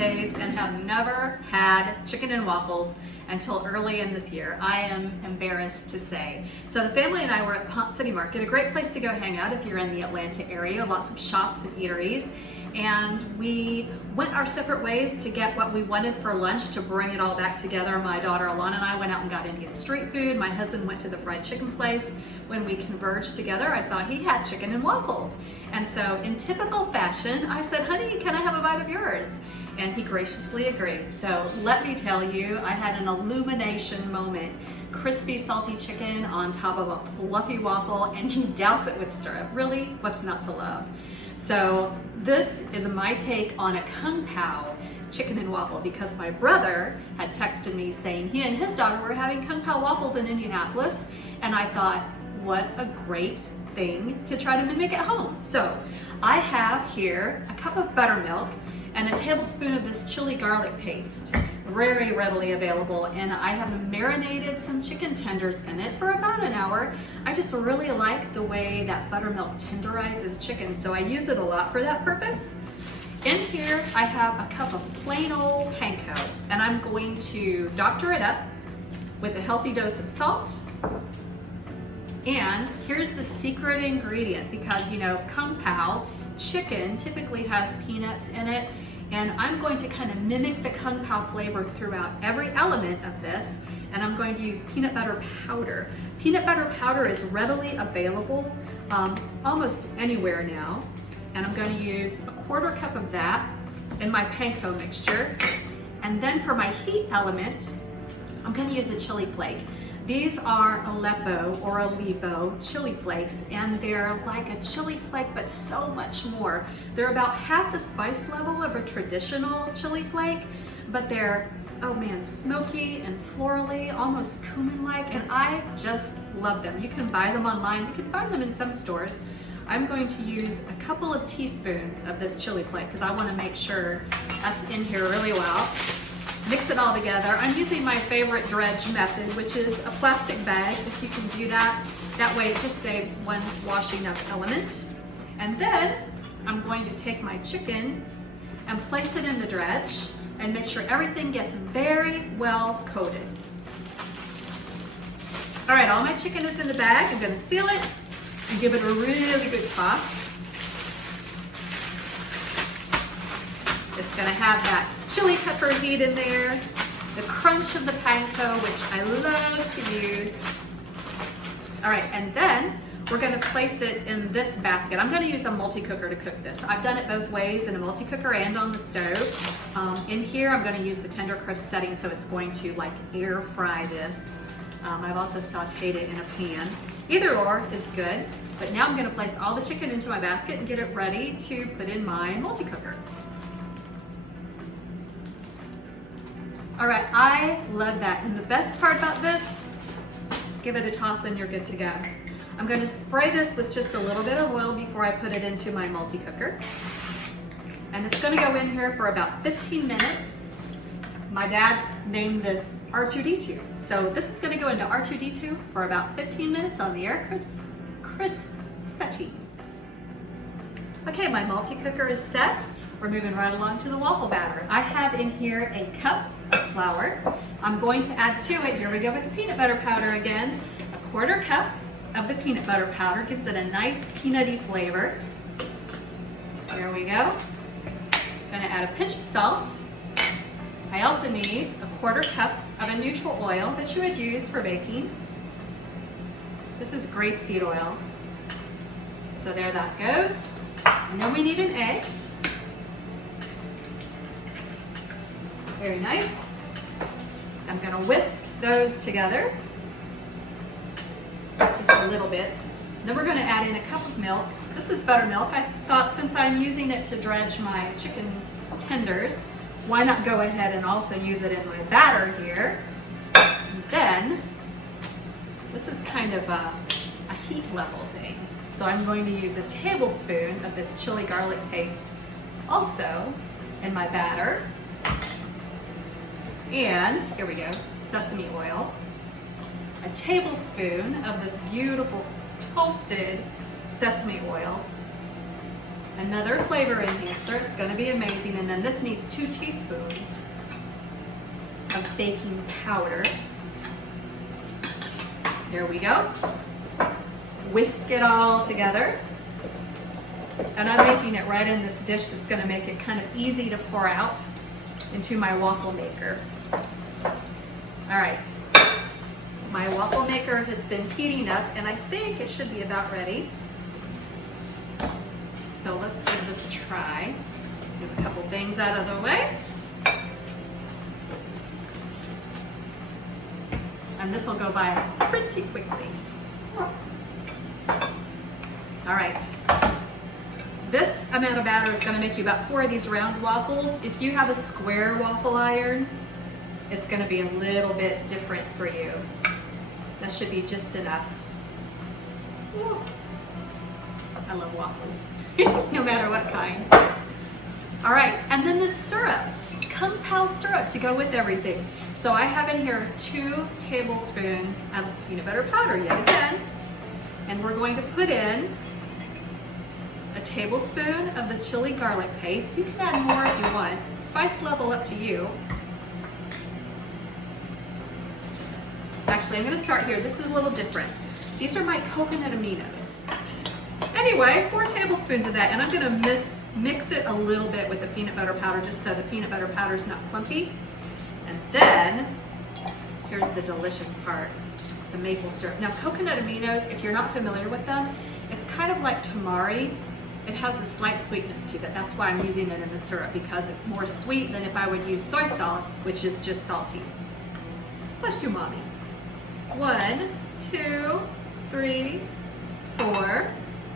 decades and have never had chicken and waffles until early in this year. I am embarrassed to say. So the family and I were at Ponce City Market, a great place to go hang out if you're in the Atlanta area, lots of shops and eateries. And we went our separate ways to get what we wanted for lunch to bring it all back together. My daughter Alana and I went out and got Indian street food. My husband went to the fried chicken place. When we converged together, I saw he had chicken and waffles. And so in typical fashion, I said, honey, can I have a bite of yours? And he graciously agreed. So let me tell you, I had an illumination moment. Crispy, salty chicken on top of a fluffy waffle, and you douse it with syrup. Really, what's not to love? So this is my take on a kung pao chicken and waffle, because my brother had texted me saying he and his daughter were having kung pao waffles in Indianapolis, and I thought, what a great thing to try to mimic at home. So I have here a cup of buttermilk and a tablespoon of this chili garlic paste, very readily available, and I have marinated some chicken tenders in it for about an hour. I just really like the way that buttermilk tenderizes chicken, so I use it a lot for that purpose. In here I have a cup of plain old panko, and I'm going to doctor it up with a healthy dose of salt. And here's the secret ingredient, because you know, kung pao chicken typically has peanuts in it, and I'm going to kind of mimic the kung pao flavor throughout every element of this, and I'm going to use peanut butter powder. Peanut butter powder is readily available almost anywhere now, and I'm going to use a 1/4 cup of that in my panko mixture. And then for my heat element, I'm going to use a chili flake. These are Aleppo or Aleppo chili flakes, and they're like a chili flake, but so much more. They're about half the spice level of a traditional chili flake, but they're, oh man, smoky and florally, almost cumin-like, and I just love them. You can buy them online. You can find them in some stores. I'm going to use a couple of teaspoons of this chili flake because I want to make sure that's in here really well. Mix it all together. I'm using my favorite dredge method, which is a plastic bag, if you can do that. That way it just saves one washing up element. And then I'm going to take my chicken and place it in the dredge and make sure everything gets very well coated. All right, all my chicken is in the bag. I'm going to seal it and give it a really good toss. It's going to have that chili pepper heat in there, the crunch of the panko, which I love to use. All right, and then we're going to place it in this basket. I'm going to use a multi-cooker to cook this. I've done it both ways, in a multi-cooker and on the stove. In here, I'm going to use the tender crisp setting, so it's going to like air fry this. I've also sauteed it in a pan. Either or is good, but now I'm going to place all the chicken into my basket and get it ready to put in my multi-cooker. All right, I love that. And the best part about this, give it a toss and you're good to go. I'm going to spray this with just a little bit of oil before I put it into my multi-cooker. And it's going to go in here for about 15 minutes. My dad named this R2D2. So this is going to go into R2D2 for about 15 minutes on the air crisp setting. Okay, my multi-cooker is set. We're moving right along to the waffle batter. I have in here a cup of flour. I'm going to add to it, here we go with the peanut butter powder again, a 1/4 cup of the peanut butter powder, gives it a nice peanutty flavor. There we go. Gonna add a pinch of salt. I also need a 1/4 cup of a neutral oil that you would use for baking. This is grapeseed oil. So there that goes. And then we need an egg. Very nice. I'm going to whisk those together just a little bit. Then we're going to add in a cup of milk. This is buttermilk. I thought since I'm using it to dredge my chicken tenders, why not go ahead and also use it in my batter here. And then, this is kind of a heat level thing. So I'm going to use a tablespoon of this chili garlic paste also in my batter. And here we go, sesame oil. A tablespoon of this beautiful toasted sesame oil. Another flavor enhancer. It's going to be amazing. And then this needs 2 teaspoons of baking powder. Here we go. Whisk it all together. And I'm making it right in this dish that's going to make it kind of easy to pour out into my waffle maker. All right. My waffle maker has been heating up, and I think it should be about ready. So let's give this a try. Get a couple things out of the way. And this will go by pretty quickly. All right. This amount of batter is going to make you about 4 of these round waffles. If you have a square waffle iron, it's going to be a little bit different for you. That should be just enough. Ooh. I love waffles, no matter what kind. All right, and then the syrup, Kung Pao syrup to go with everything. So I have in here 2 tablespoons of peanut butter powder yet again, and we're going to put in a tablespoon of the chili garlic paste. You can add more if you want. Spice level up to you. Actually, I'm going to start here. This is a little different. These are my coconut aminos. Anyway, 4 tablespoons of that, and I'm going to mix it a little bit with the peanut butter powder just so the peanut butter powder is not clumpy. And then, here's the delicious part, the maple syrup. Now, coconut aminos, if you're not familiar with them, it's kind of like tamari. It has a slight sweetness to it. That's why I'm using it in the syrup, because it's more sweet than if I would use soy sauce, which is just salty. Bless you, Mommy. 1, 2, 3, 4.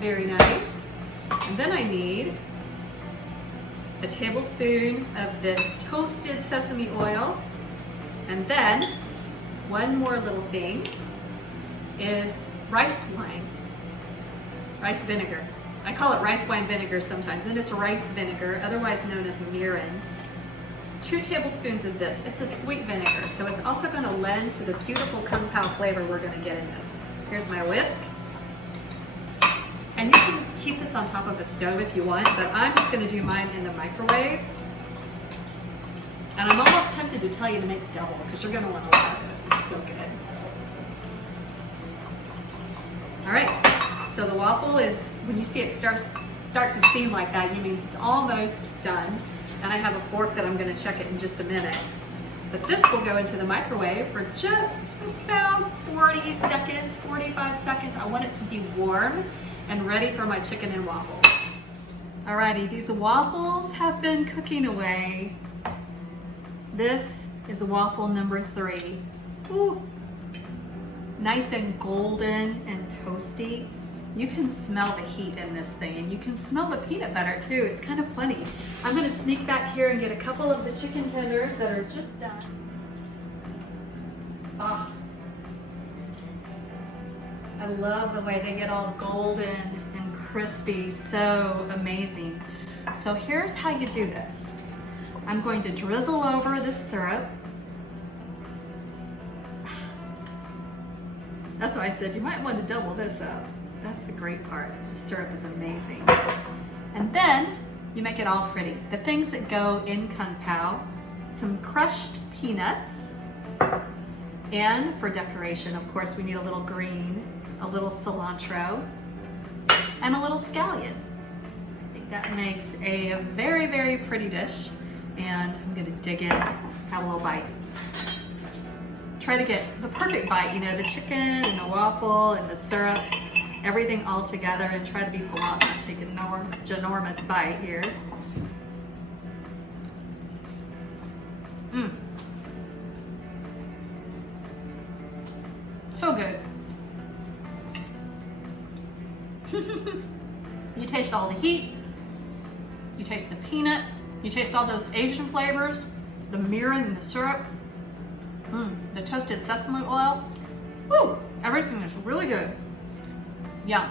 Very nice. And then I need a tablespoon of this toasted sesame oil. And then one more little thing is rice wine, rice vinegar. I call it rice wine vinegar sometimes, and it's rice vinegar, otherwise known as mirin. 2 tablespoons of this. It's a sweet vinegar, so it's also going to lend to the beautiful Kung Pao flavor we're going to get in this. Here's my whisk. And you can keep this on top of a stove if you want, but I'm just going to do mine in the microwave. And I'm almost tempted to tell you to make double, because you're going to want a lot of this. It's so good. All right, so the waffle is, when you see it start to steam like that, it means it's almost done. And I have a fork that I'm going to check it in just a minute. But this will go into the microwave for just about 40 seconds, 45 seconds. I want it to be warm and ready for my chicken and waffles. Alrighty, these waffles have been cooking away. This is waffle number 3. Ooh, nice and golden and toasty. You can smell the heat in this thing, and you can smell the peanut butter too. It's kind of funny. I'm gonna sneak back here and get a couple of the chicken tenders that are just done. Ah, I love the way they get all golden and crispy, so amazing. So here's how you do this. I'm going to drizzle over the syrup. That's why I said you might want to double this up. That's the great part. The syrup is amazing. And then you make it all pretty. The things that go in Kung Pao, some crushed peanuts, and for decoration, of course, we need a little green, a little cilantro, and a little scallion. I think that makes a very, very pretty dish. And I'm gonna dig in, have a little bite. Try to get the perfect bite, you know, the chicken and the waffle and the syrup, everything all together, and try to be polite, not take an ginormous bite here. So good. You taste all the heat, you taste the peanut, you taste all those Asian flavors, the mirin and the syrup, the toasted sesame oil. Woo! Everything is really good. Yeah.